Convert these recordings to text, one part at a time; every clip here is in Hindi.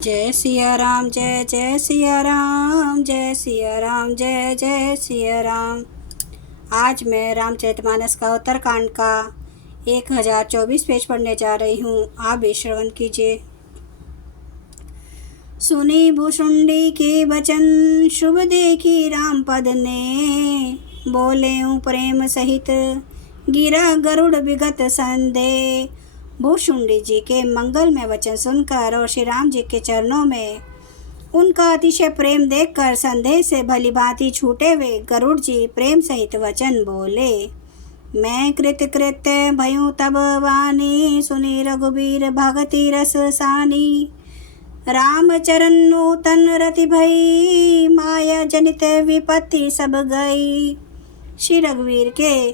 जय सिया राम, जय जय सिया राम, जय सिया राम, जय जय सिया राम। आज मैं रामचरितमानस का उत्तरकांड का 1024 पेज पढ़ने जा रही हूँ। आप भी श्रवण कीजिए। सुनी भुषुंडी के वचन, शुभ देखी राम पद ने, बोले प्रेम सहित गिरा गरुड़ विगत संदेह। भुषुंडी जी के मंगल में वचन सुनकर और श्री राम जी के चरणों में उनका अतिशय प्रेम देखकर संदेह से भली भांति छूटे हुए गरुड़ जी प्रेम सहित वचन बोले। मैं कृत्य भयूं तब वाणी, सुनी रघुबीर भगति रस सानी। राम चरण नूतन रति भई, माया जनित विपत्ति सब गई। श्री रघुवीर के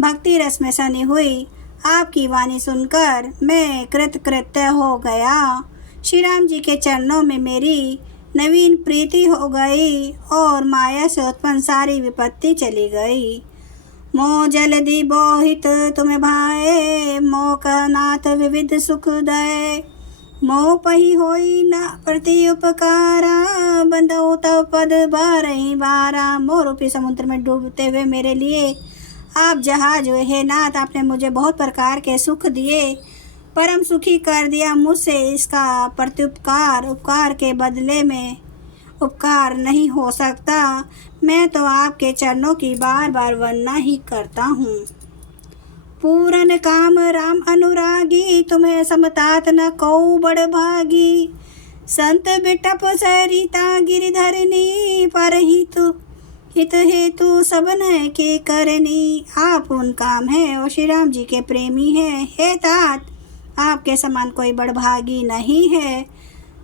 भक्ति रस में सनी हुई आपकी वाणी सुनकर मैं कृतकृत्य हो गया। श्री राम जी के चरणों में मेरी नवीन प्रीति हो गई और माया से उत्पन्न सारी विपत्ति चली गई। मोह जलधि बोहित तुम्हें भाए, मोह कहनाथ विविध सुख दय। मोह पही होई न प्रति उपकारा, बंधो तब पद बारही बारा। मोह रूपी समुद्र में डूबते हुए मेरे लिए आप जहाज हुए। हे नाथ, आपने मुझे बहुत प्रकार के सुख दिए, परम सुखी कर दिया। मुझसे इसका प्रत्युपकार उपकार के बदले में उपकार नहीं हो सकता। मैं तो आपके चरणों की बार बार वंदना ही करता हूँ। पूरन काम राम अनुरागी, तुम्हें समतात न को बड़ भागी। संत बिटप सरिता गिरिधरनी, परहित हित हेतु सबन के करनी। आप उन काम है और श्री राम जी के प्रेमी है। हे तात, आपके समान कोई बड़भागी नहीं है।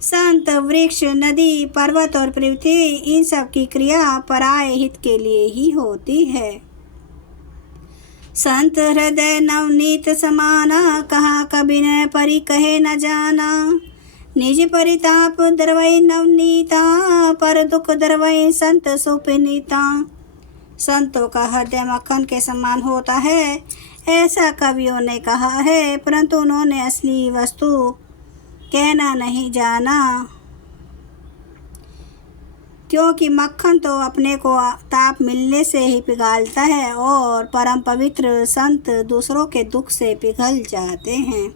संत वृक्ष नदी पर्वत और पृथ्वी, इन सब की क्रिया पराय हित के लिए ही होती है। संत हृदय नवनीत समाना, कहा कभी न परि कहे न जाना। निज परिताप दरवई नवनीता, पर दुख दरवई संत सुपनीता। संतों का हृदय मक्खन के समान होता है, ऐसा कवियों ने कहा है, परंतु उन्होंने असली वस्तु कहना नहीं जाना। क्योंकि मक्खन तो अपने को ताप मिलने से ही पिघलता है और परम पवित्र संत दूसरों के दुख से पिघल जाते हैं।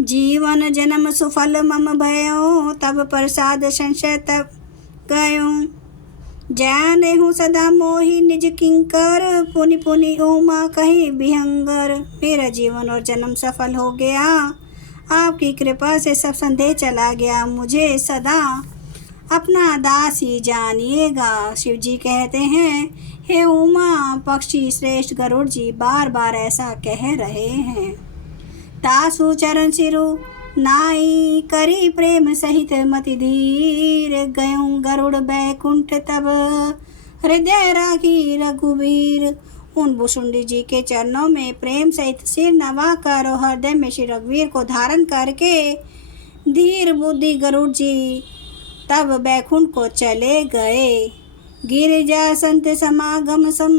जीवन जन्म सुफल मम भयो, तब प्रसाद संशय तब गयो। जाने हूँ सदा मोहि निज किंकर, पुनि पुनि उमा कही विहंगर। मेरा जीवन और जन्म सफल हो गया, आपकी कृपा से सब संदेह चला गया। मुझे सदा अपना दास ही जानिएगा। शिव जी कहते हैं, हे उमा पक्षी श्रेष्ठ गरुड़ जी बार बार ऐसा कह रहे हैं। तासु चरण सिरु नाई, करी प्रेम सहित मति धीर। गयूं गरुड़ बैकुंठ तब, हृदय राखी रघुवीर। उन भुषुंडी जी के चरणों में प्रेम सहित सिर नवा कर और हृदय में श्री रघुवीर को धारण करके धीर बुद्धि गरुड़ जी तब बैकुंठ को चले गए। गिरिजा संत समागम सम,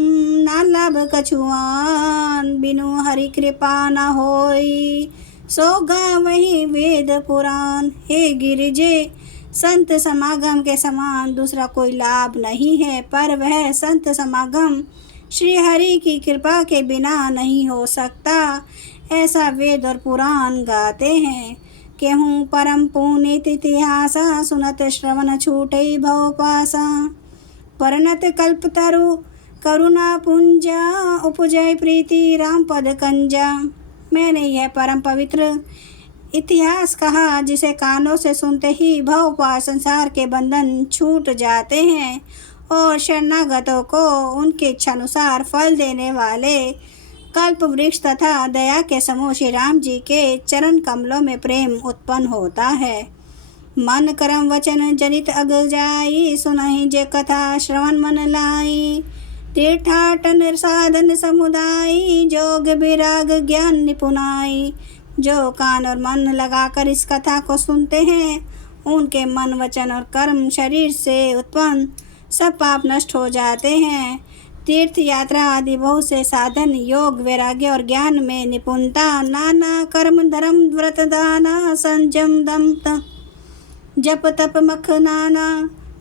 ना लाभ कछुआन। बिनु हरि कृपा न होई, सो गावहि वेद पुराण। हे गिरिजे, संत समागम के समान दूसरा कोई लाभ नहीं है, पर वह संत समागम श्री हरि की कृपा के बिना नहीं हो सकता, ऐसा वेद और पुराण गाते हैं। केहूँ परम पुनीत इतिहासा, सुनत श्रवण छूटे भव पासा। परनत कल्पतरु करुणा पुंजा, उपजय प्रीति राम पद कंजा। मैंने यह परम पवित्र इतिहास कहा, जिसे कानों से सुनते ही भव पार संसार के बंधन छूट जाते हैं और शरणागतों को उनके इच्छानुसार फल देने वाले कल्प वृक्ष तथा दया के समूह श्री राम जी के चरण कमलों में प्रेम उत्पन्न होता है। मन करम वचन जनित अग जाई, सुनहि जे कथा श्रवण मन लाई। तीर्थाटन साधन समुदायी, जोग विराग ज्ञान निपुनाई। जो कान और मन लगाकर इस कथा को सुनते हैं, उनके मन वचन और कर्म शरीर से उत्पन्न सब पाप नष्ट हो जाते हैं। तीर्थ यात्रा आदि बहुत से साधन, योग वैराग्य और ज्ञान में निपुणता, नाना कर्म धर्म व्रत दाना संयम दम जप तप मख नाना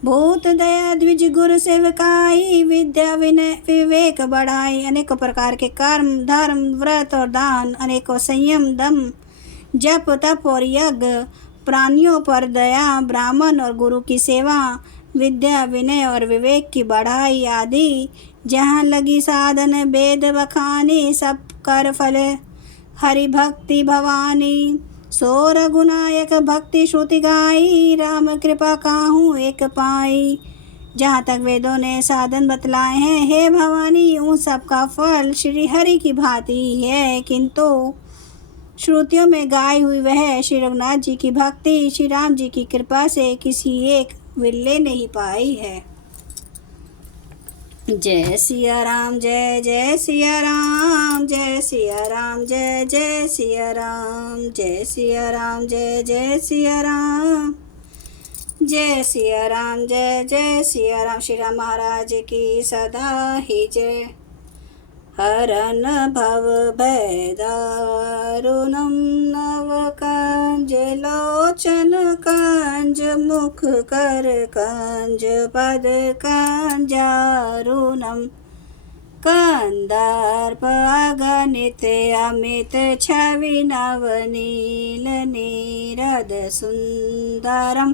भूत दया द्विज गुरु सेवकाई, विद्या विनय विवेक बढ़ाई। अनेकों प्रकार के कर्म धर्म व्रत और दान, अनेकों संयम दम जप तप और यज्ञ, प्राणियों पर दया, ब्राह्मण और गुरु की सेवा, विद्या विनय और विवेक की बढ़ाई आदि। जहाँ लगी साधन वेद बखानी, सब कर फल हरि भक्ति भवानी। सो रघुनायक भक्ति श्रुति गाई, राम कृपा काहू एक पाई। जहाँ तक वेदों ने साधन बतलाए हैं, हे भवानी, उन सब का फल श्री हरि की भांति है, किंतु श्रुतियों में गाई हुई वह श्री रघुनाथ जी की भक्ति श्री राम जी की कृपा से किसी एक विरले नहीं पाई है। जय सिया राम जय जय सिया राम, जय सिया राम जय जय सिया राम, जय सिया राम जय जय सिया राम, जय सिया राम जय जय सिया राम। श्री राम महाराज की सदा ही जय। हरन भव भय दारुणं नव कंज लोचन कंज मुख कर कंज पद कंजारुणम कंदर्प अगणित अमित छवि नवनील नीरद सुंदरम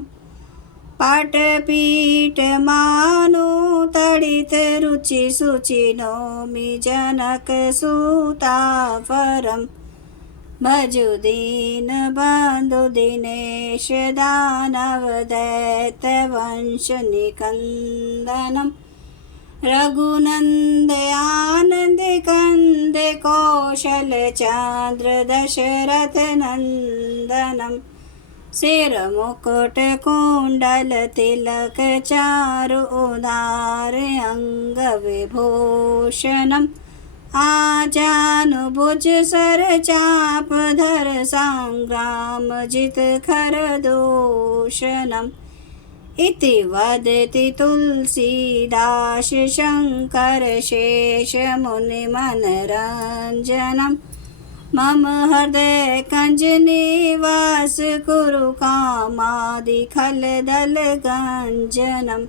पाटपीठ मानु तड़ित रुचि सुचि नौमि जनक सुतापरम भजु दीन बंधु दिनेश दानव दैत वंश निकंदनम रघुनंद आनंद कंद कौशल चंद्र दशरथ नंदनम सिर मुकुट कुंडल तिलक चारु उदार अंग विभूषणम आजानुभुज सर चाप धर संग्राम जित खर दूषणम इति वदति तुलसीदास शंकर शेष मुनि मनरंजनम मम हृदय कंज निवास कुरु कामादि खल दल गंजनम।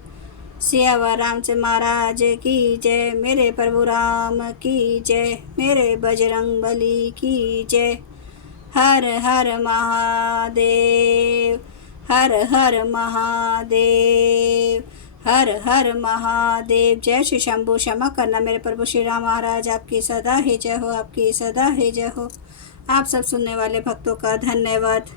सियावर रामचंद्र महाराज की जय। मेरे प्रभु राम की जय। मेरे बजरंग बली की जय। हर हर महादेव, हर हर महादेव, हर हर महादेव। जय श्री शंभु। क्षमा करना मेरे प्रभु श्री राम महाराज, आपकी सदा ही जय हो, आपकी सदा ही जय हो। आप सब सुनने वाले भक्तों का धन्यवाद।